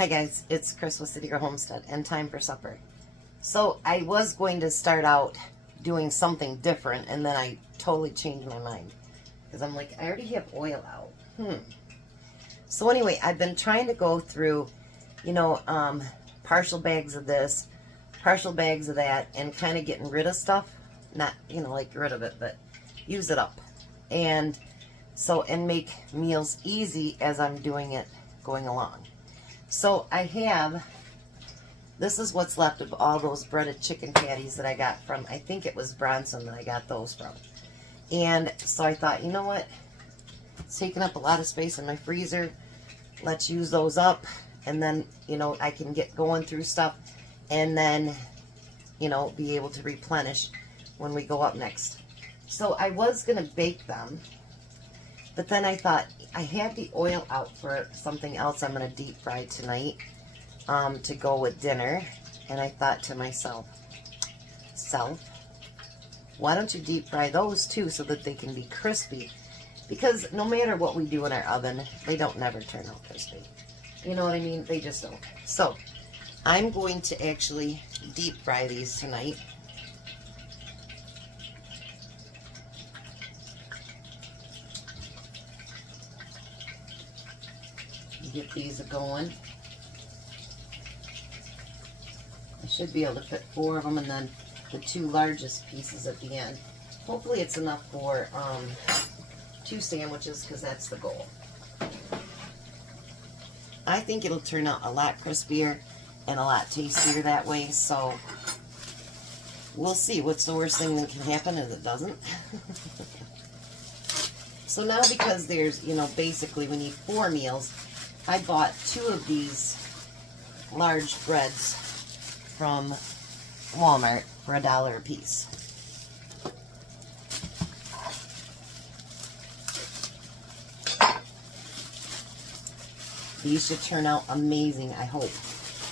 Hi guys, it's Chris with City Girl Homestead and time for supper. So I was going to start out doing something different and then I totally changed my mind. Because I'm like, I already have oil out. So anyway, I've been trying to go through, partial bags of this, partial bags of that, and kind of getting rid of stuff. Not, like rid of it, but use it up. And make meals easy as I'm doing it going along. So I have, this is what's left of all those breaded chicken patties that I got from, I think it was Bronson that I got those from. And so I thought, you know what, it's taking up a lot of space in my freezer. Let's use those up, and then, I can get going through stuff, and then, be able to replenish when we go up next. So I was going to bake them, but then I thought I had the oil out for something else I'm going to deep fry tonight to go with dinner. And I thought to myself, why don't you deep fry those too so that they can be crispy? Because no matter what we do in our oven, they don't never turn out crispy. You know what I mean? They just don't. So I'm going to actually deep fry these tonight. Get these going. I should be able to fit 4 of them, and then the 2 largest pieces at the end. Hopefully it's enough for 2 sandwiches, because that's the goal. I think it'll turn out a lot crispier and a lot tastier that way, so we'll see. What's the worst thing that can happen is it doesn't. So now, because there's, basically we need 4 meals, I bought 2 of these large breads from Walmart for $1 a piece. These should turn out amazing, I hope.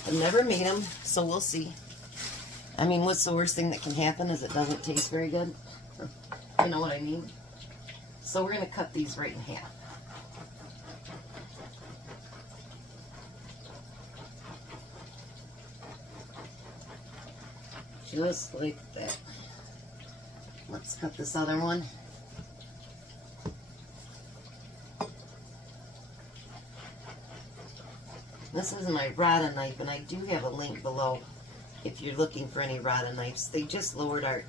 I've never made them, so we'll see. I mean, what's the worst thing that can happen is it doesn't taste very good. You know what I mean? So we're going to cut these right in half. Just like that. Let's cut this other one. This is my Rada knife, and I do have a link below if you're looking for any Rada knives. They just lowered our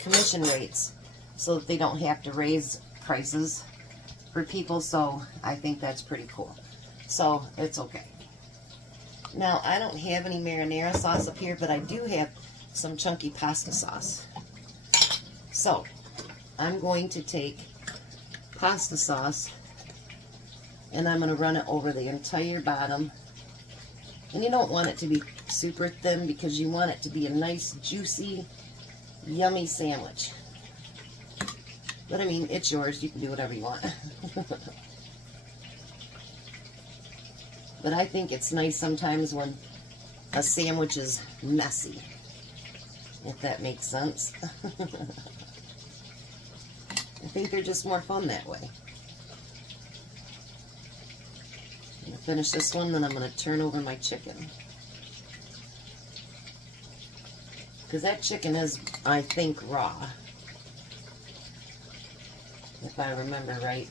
commission rates so that they don't have to raise prices for people, so I think that's pretty cool. So it's okay. Now, I don't have any marinara sauce up here, but I do have some chunky pasta sauce. So, I'm going to take pasta sauce, and I'm going to run it over the entire bottom. And you don't want it to be super thin, because you want it to be a nice, juicy, yummy sandwich. But I mean, it's yours. You can do whatever you want. But I think it's nice sometimes when a sandwich is messy, if that makes sense. I think they're just more fun that way. I'm going to finish this one, then I'm going to turn over my chicken. Because that chicken is, I think, raw. If I remember right.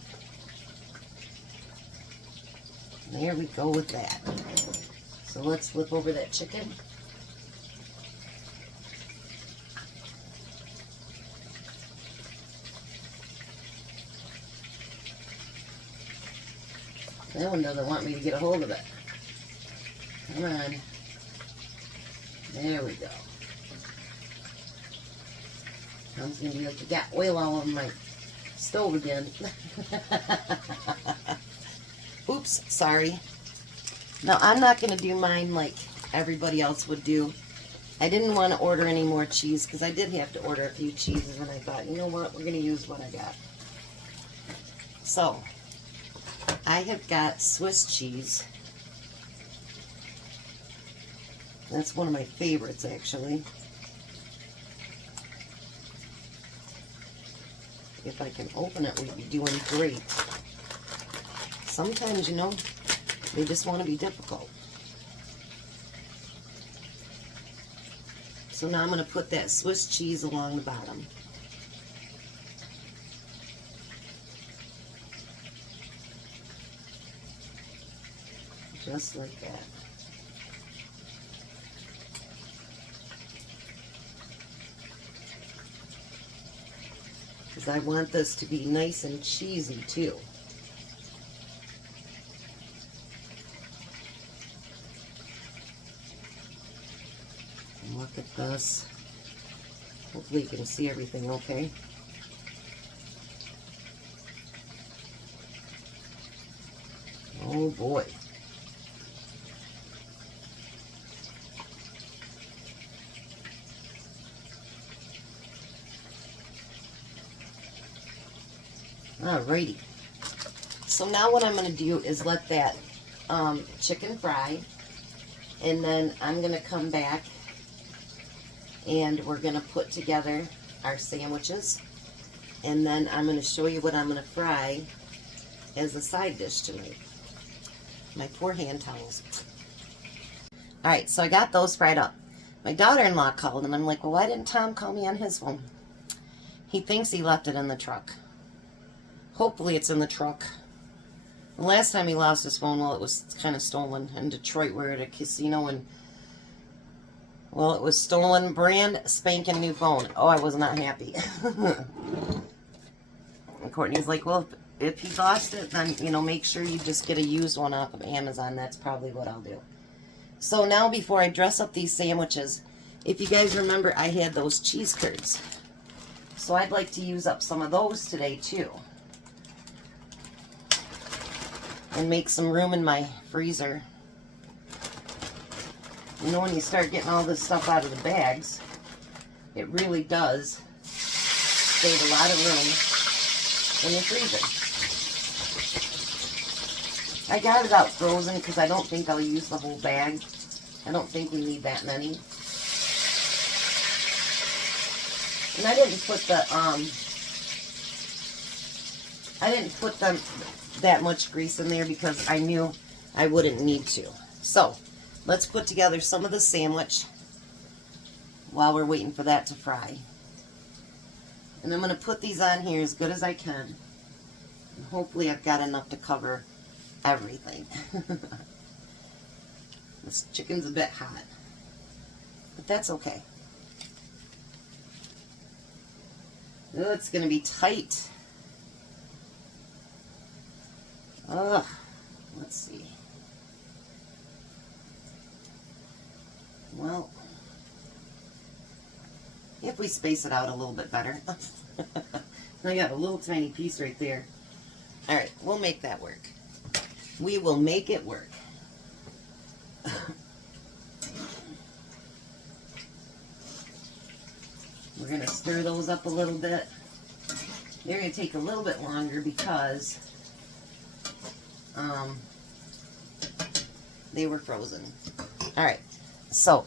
There we go with that. So let's flip over that chicken. That one doesn't want me to get a hold of it. Come on. There we go. I was going to be like, you got oil all over my stove again. Oops, sorry. Now, I'm not going to do mine like everybody else would do. I didn't want to order any more cheese, because I did have to order a few cheeses, and I thought, you know what, we're going to use what I got. So, I have got Swiss cheese. That's one of my favorites, actually. If I can open it, we'd be doing great. sometimes, you know, they just want to be difficult. So now I'm going to put that Swiss cheese along the bottom. Just like that. Because I want this to be nice and cheesy too. And look at this. Hopefully you can see everything okay. Oh boy. Alrighty. So now what I'm going to do is let that chicken fry. And then I'm going to come back and we're going to put together our sandwiches. And then I'm going to show you what I'm going to fry as a side dish tonight. My poor hand towels. Alright, so I got those fried up. My daughter-in-law called and I'm like, well, why didn't Tom call me on his phone? He thinks he left it in the truck. Hopefully it's in the truck. The last time he lost his phone, well, it was kind of stolen in Detroit. We were at a casino and, well, it was stolen, brand spanking new phone. Oh, I was not happy. And Courtney's like, well, if he lost it, then, you know, make sure you just get a used one off of Amazon. That's probably what I'll do. So now before I dress up these sandwiches, if you guys remember, I had those cheese curds. So I'd like to use up some of those today too. And make some room in my freezer. You know, when you start getting all this stuff out of the bags, it really does save a lot of room in your freezer. I got it out frozen because I don't think I'll use the whole bag. I don't think we need that many. And I didn't put them that much grease in there because I knew I wouldn't need to. So let's put together some of the sandwich while we're waiting for that to fry. And I'm going to put these on here as good as I can. And hopefully I've got enough to cover everything. This chicken's a bit hot, but that's okay. Oh, it's going to be tight. Ugh, let's see. Well, if we space it out a little bit better. I got a little tiny piece right there. Alright, we'll make that work. We will make it work. We're going to stir those up a little bit. They're going to take a little bit longer because they were frozen. Alright, so,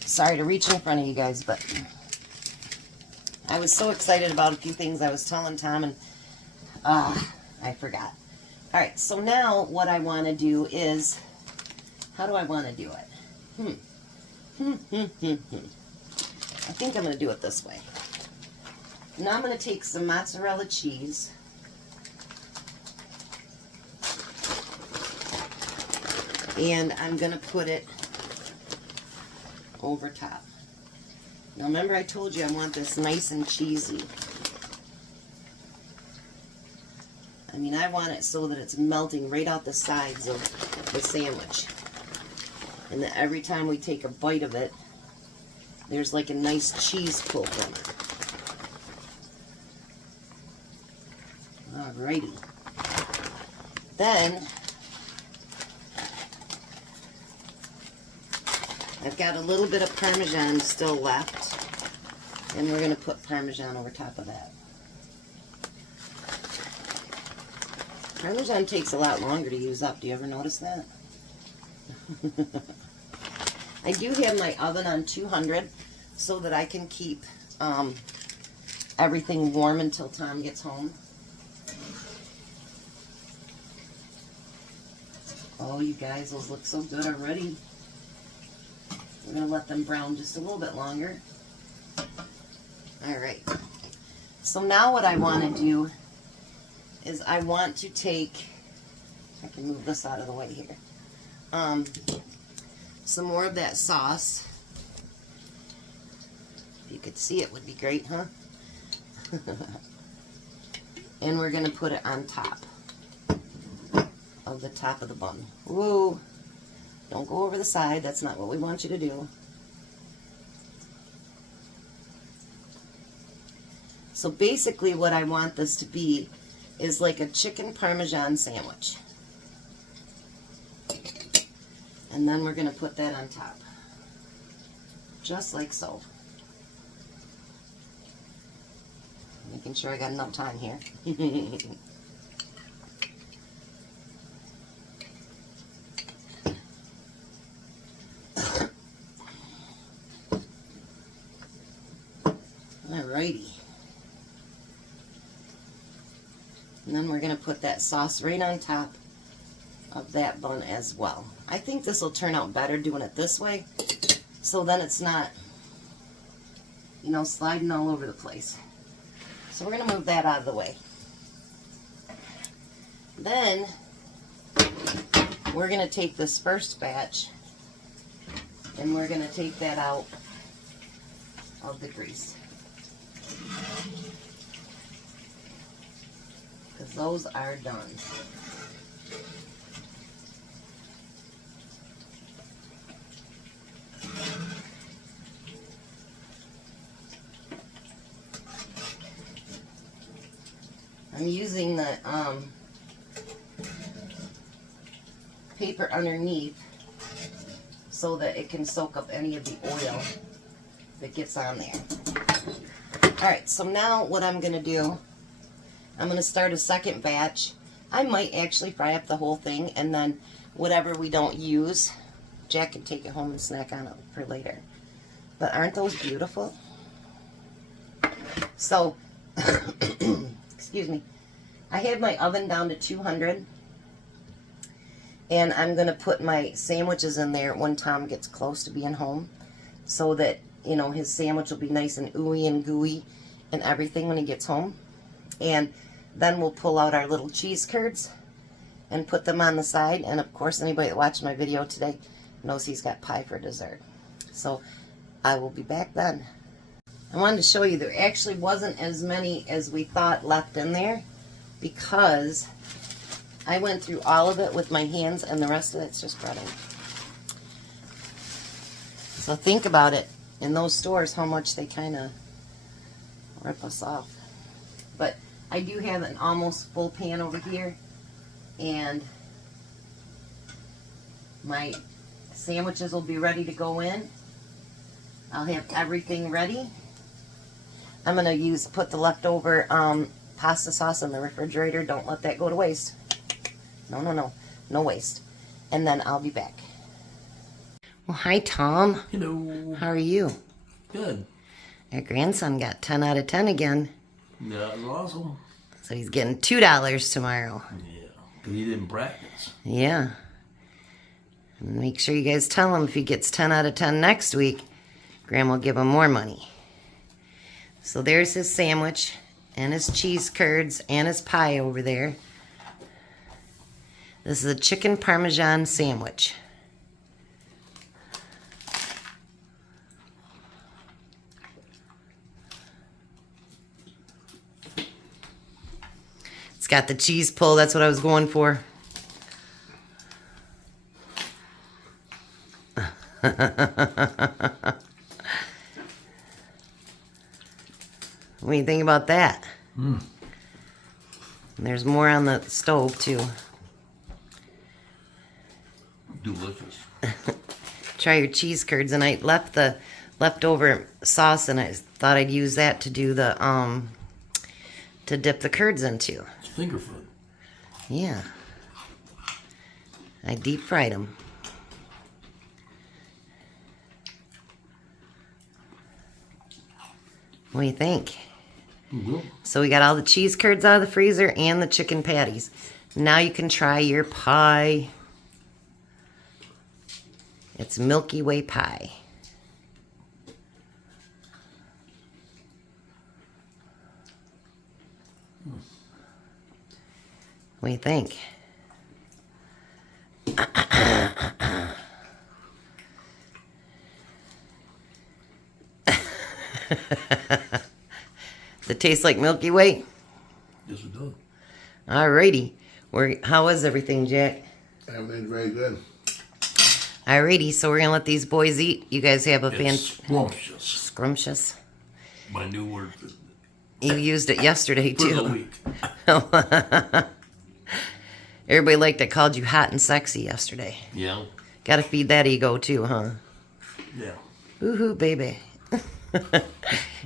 sorry to reach in front of you guys, but I was so excited about a few things I was telling Tom, and I forgot. Alright, so now what I want to do is, how do I want to do it? I think I'm going to do it this way. Now I'm going to take some mozzarella cheese. And I'm going to put it over top. Now remember I told you I want this nice and cheesy. I mean, I want it so that it's melting right out the sides of the sandwich. And that every time we take a bite of it, there's like a nice cheese pull from it. Alrighty. Then, I've got a little bit of Parmesan still left, and we're going to put Parmesan over top of that. Parmesan takes a lot longer to use up. Do you ever notice that? I do have my oven on 200 so that I can keep everything warm until Tom gets home. Oh, you guys, those look so good already. We're going to let them brown just a little bit longer. All right. So now what I want to do is I want to take, I can move this out of the way here, some more of that sauce. If you could see it would be great, huh? And we're going to put it on top of the top of the bun. Whoa! Don't go over the side. That's not what we want you to do. So basically what I want this to be is like a chicken Parmesan sandwich. And then we're going to put that on top. Just like so. Making sure I got enough time here. Alrighty. And then we're going to put that sauce right on top of that bun as well. I think this will turn out better doing it this way, so then it's not, you know, sliding all over the place. So we're going to move that out of the way. Then we're going to take this first batch and we're going to take that out of the grease. Because those are done. I'm using the paper underneath so that it can soak up any of the oil that gets on there. Alright, so now what I'm going to do, I'm going to start a second batch. I might actually fry up the whole thing, and then whatever we don't use, Jack can take it home and snack on it for later. But aren't those beautiful? So, excuse me, I have my oven down to 200, and I'm going to put my sandwiches in there when Tom gets close to being home, so that, you know, his sandwich will be nice and ooey and gooey and everything when he gets home. And then we'll pull out our little cheese curds and put them on the side. And of course, anybody that watched my video today knows he's got pie for dessert. So I will be back then. I wanted to show you there actually wasn't as many as we thought left in there, because I went through all of it with my hands and the rest of it's just breading. So think about it, in those stores, how much they kind of rip us off. But I do have an almost full pan over here, and my sandwiches will be ready to go in. I'll have everything ready. I'm going to put the leftover pasta sauce in the refrigerator. Don't let that go to waste. No waste. And then I'll be back. Well, hi, Tom. Hello. How are you? Good. Our grandson got 10 out of 10 again. That was awesome. So he's getting $2 tomorrow. Yeah, because he didn't practice. Yeah. And make sure you guys tell him if he gets 10 out of 10 next week, Grandma will give him more money. So there's his sandwich and his cheese curds and his pie over there. This is a chicken Parmesan sandwich. It's got the cheese pull. That's what I was going for. What do you think about that? And there's more on the stove too. Delicious. Try your cheese curds. And I left the leftover sauce, and I thought I'd use that to do the to dip the curds into. It's finger food. Yeah. I deep fried them. What do you think? Mm-hmm. So we got all the cheese curds out of the freezer and the chicken patties. Now you can try your pie. It's Milky Way pie. What do you think? Does it taste like Milky Way? Yes, it does. Alrighty. How is everything, Jack? Everything's very good. Alrighty, so we're gonna let these boys eat. You guys have a It's scrumptious. scrumptious. My new word for You used it yesterday the too. week. Everybody liked it. Called you hot and sexy yesterday. Yeah. Gotta feed that ego too, huh? Yeah. Woohoo, baby.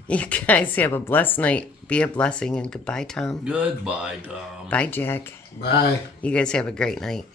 You guys have a blessed night. Be a blessing, and goodbye, Tom. Goodbye, Tom. Bye, Jack. Bye. You guys have a great night.